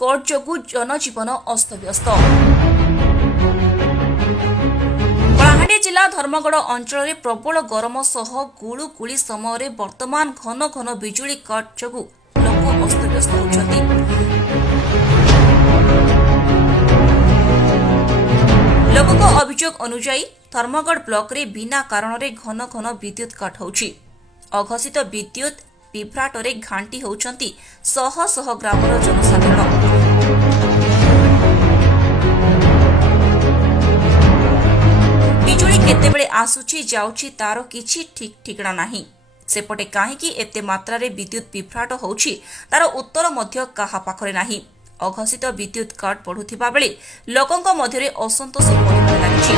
Cut जोगु जनजीवन अस्तव्यस्त। कलाहांडी जिला धर्मगढ़ अंचल प्रबल गरम सह गुळुगुळी समय वर्तमान घन घन बिजुली कट जोगु लोक अस्तव्यस्त होउछन्ति। लोकक अभियोग अनुसार धर्मगढ़ ब्लॉक रे बिना कारण रे घन घन विद्युत कट होउछि। अघोषित विद्युत विभ्राटरे घांटी होउछन्ति शह शह ग्रामर जनसाधारण। बिजुली केतेबेले आसुछि जाउछि तार किछि ठीक ठिकଣା नाही। सेपटे काहेकि एते मात्रा रे विद्युत विभ्राट होउछि तार उत्तर मध्य काहा पाखरे नाही। अघोषित विद्युत कट पडुथिबा बेले लोकंक मध्यरे असंतोष बढिबारे लागिछि।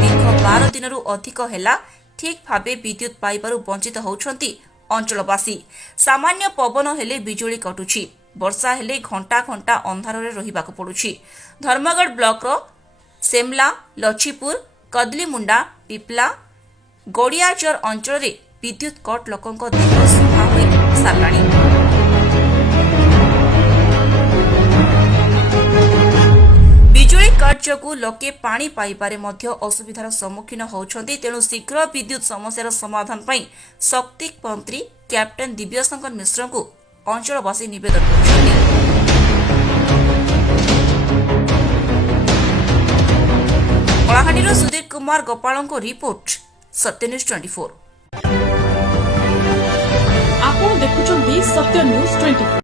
दीर्घ 12 दिनरु अधिक हेला ठीक भाबे विद्युत पाइबारु वंचित होउछन्ति अंचलवासी। सामान्य पवन हेले बिजुली कटुछि। वर्षा हेले घंटा घंटा अंधारे रहिबाकु पडुछि। धर्मगढ़ ब्लॉक रो सेमला, लछीपुर, कदलीमुंडा, पिपला, गड़ियाचर अंचल रे विद्युत कट लोकंक देह सुहा होई सारलाणी। बिजुली कट जोगु लोके पानी पाइबारे मध्य असुविधार सम्मुखीन होउछन्ति। तेणु शीघ्र विद्युत समस्यार समाधान पई शक्ति मंत्री कैप्टेन दिव्यशंकर मिश्र को अंचलवासी निवेदन करछन्ति। कलाहांडी सुधीर कुमार गोपाल को रिपोर्ट सत्य न्यूज 24। आपण देखुछन्ती सत्य न्यूज 24।